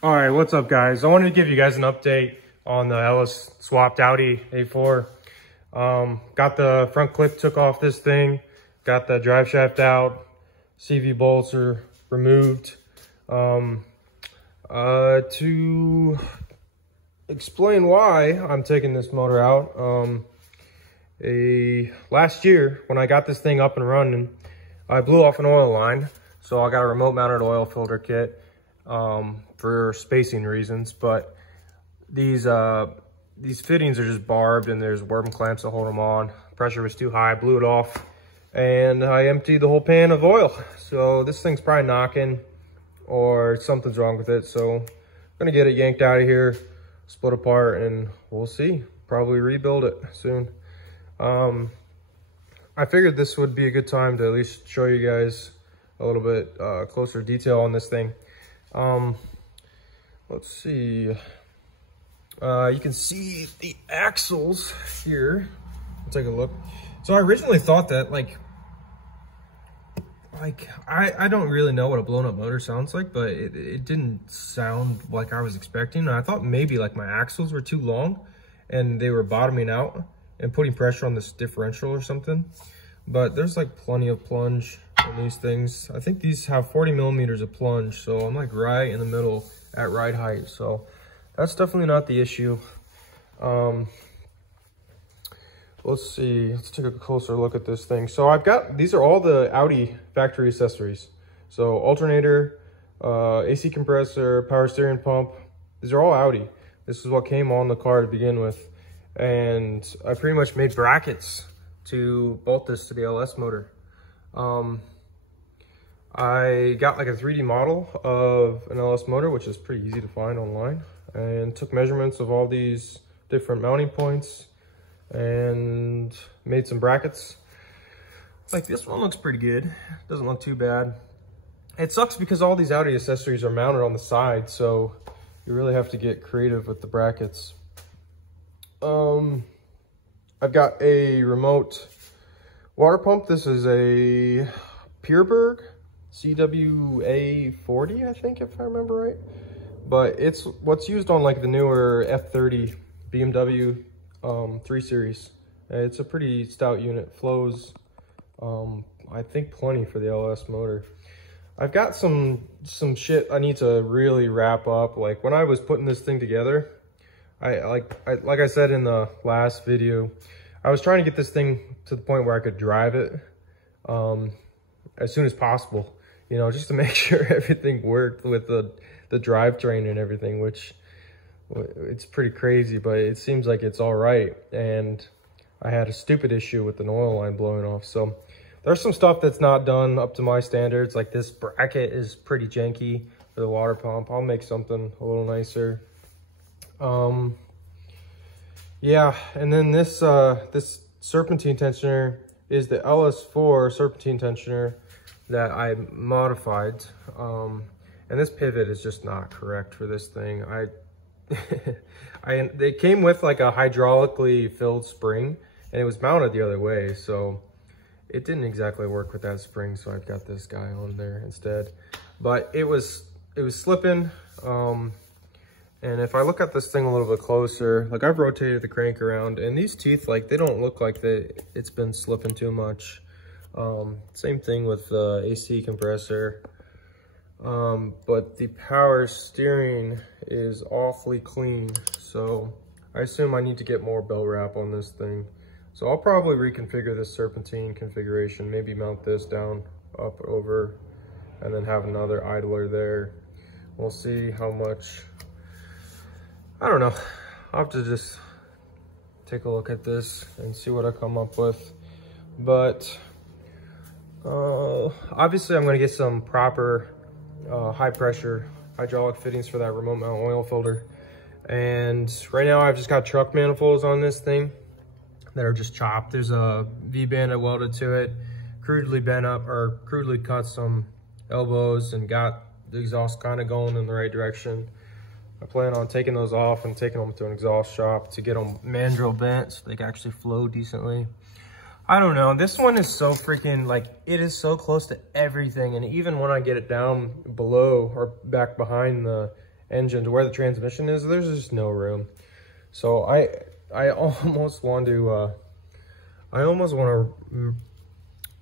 All right, what's up guys? I wanted to give you guys an update on the Ellis swapped Audi A4. Got the front clip, took off this thing, got the drive shaft out, CV bolts are removed. To explain why I'm taking this motor out, last year when I got this thing up and running, I blew off an oil line. So I got a remote mounted oil filter kit for spacing reasons, but these fittings are just barbed and there's worm clamps that hold them on. Pressure was too high, blew it off, and I emptied the whole pan of oil. So this thing's probably knocking or something's wrong with it. So I'm gonna get it yanked out of here, split apart, and we'll see. Probably rebuild it soon. I figured this would be a good time to at least show you guys a little bit closer detail on this thing. Let's see. You can see the axles here. Let's take a look. So I originally thought that I don't really know what a blown up motor sounds like, but it didn't sound like I was expecting. And I thought maybe like my axles were too long and they were bottoming out and putting pressure on this differential or something. But there's like plenty of plunge on these things. I think these have 40 millimeters of plunge, so I'm like right in the middle at ride height. So that's definitely not the issue. Let's see, let's take a closer look at this thing. So these are all the Audi factory accessories. So alternator, AC compressor, power steering pump, these are all Audi. This is what came on the car to begin with. And I pretty much made brackets to bolt this to the LS motor. I got like a 3D model of an LS motor, which is pretty easy to find online, and took measurements of all these different mounting points and made some brackets. Like this one looks pretty good. Doesn't look too bad. It sucks because all these Audi accessories are mounted on the side, so you really have to get creative with the brackets. I've got a remote water pump. This is a Pureberg CWA40, I think, if I remember right. But it's what's used on like the newer F30 BMW 3 Series. It's a pretty stout unit. Flows, I think, plenty for the LS motor. I've got some shit I need to really wrap up. Like when I was putting this thing together, like I said in the last video, I was trying to get this thing to the point where I could drive it as soon as possible, you know, just to make sure everything worked with the drivetrain and everything, which it's pretty crazy, but it seems like it's all right. And I had a stupid issue with an oil line blowing off. So there's some stuff that's not done up to my standards. Like this bracket is pretty janky for the water pump. I'll make something a little nicer. Yeah, and then this this serpentine tensioner is the LS4 serpentine tensioner that I modified. And this pivot is just not correct for this thing. They came with like a hydraulically filled spring, and it was mounted the other way, so it didn't exactly work with that spring. So I've got this guy on there instead. But it was slipping. And if I look at this thing a little bit closer, like I've rotated the crank around, and these teeth, like they don't look like it's been slipping too much. Same thing with the AC compressor. But the power steering is awfully clean. So I assume I need to get more belt wrap on this thing. So I'll probably reconfigure this serpentine configuration, maybe mount this down, up, over, and then have another idler there. We'll see how much. I don't know. I'll have to just take a look at this and see what I come up with. But obviously I'm gonna get some proper high pressure hydraulic fittings for that remote mount oil filter. And right now I've just got truck manifolds on this thing that are just chopped. There's a V-band I welded to it, crudely bent up or crudely cut some elbows and got the exhaust kind of going in the right direction. I plan on taking those off and taking them to an exhaust shop to get them mandrel bent so they can actually flow decently. I don't know. This one is so freaking, like, it is so close to everything. And even when I get it down below or back behind the engine to where the transmission is, there's just no room. So I almost want to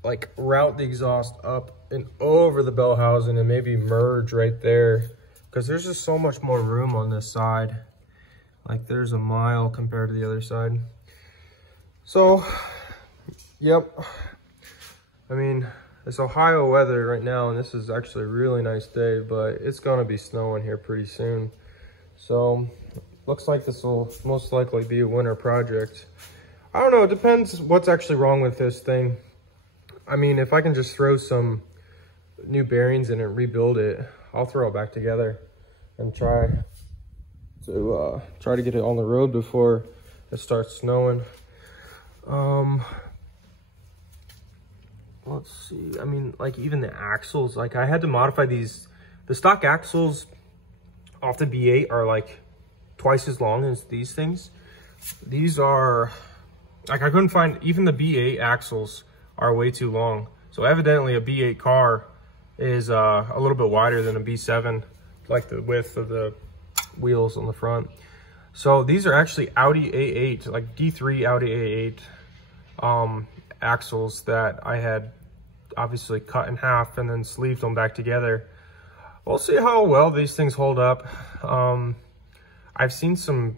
like route the exhaust up and over the bell housing and maybe merge right there, because there's just so much more room on this side. Like there's a mile compared to the other side. So, yep. I mean, it's Ohio weather right now, and this is actually a really nice day, but it's gonna be snowing here pretty soon. So, looks like this will most likely be a winter project. I don't know, it depends what's actually wrong with this thing. I mean, if I can just throw some new bearings in it, rebuild it, I'll throw it back together and try to get it on the road before it starts snowing. Let's see, I mean, like even the axles, like I had to modify these. The stock axles off the B8 are like twice as long as these things. These are, like I couldn't find, even the B8 axles are way too long. So evidently a B8 car is a little bit wider than a B7, like the width of the wheels on the front. So these are actually Audi A8, like D3 Audi A8 axles that I had obviously cut in half and then sleeved them back together. We'll see how well these things hold up. I've seen some,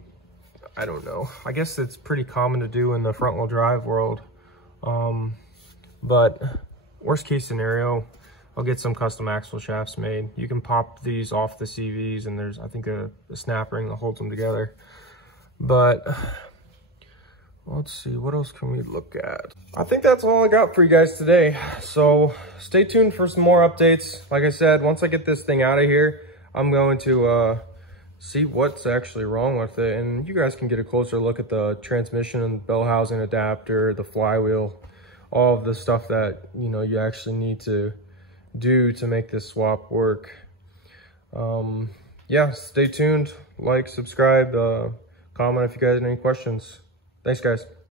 I don't know, I guess it's pretty common to do in the front wheel drive world. But worst case scenario, I'll get some custom axle shafts made. You can pop these off the CVs, and there's, I think, a snap ring that holds them together. But let's see, what else can we look at? I think that's all I got for you guys today. So stay tuned for some more updates. Like I said, once I get this thing out of here, I'm going to see what's actually wrong with it. And you guys can get a closer look at the transmission and bell housing adapter, the flywheel, all of the stuff that, you know, you actually need to do to make this swap work. Yeah, stay tuned, like, subscribe, comment if you guys have any questions. Thanks, guys.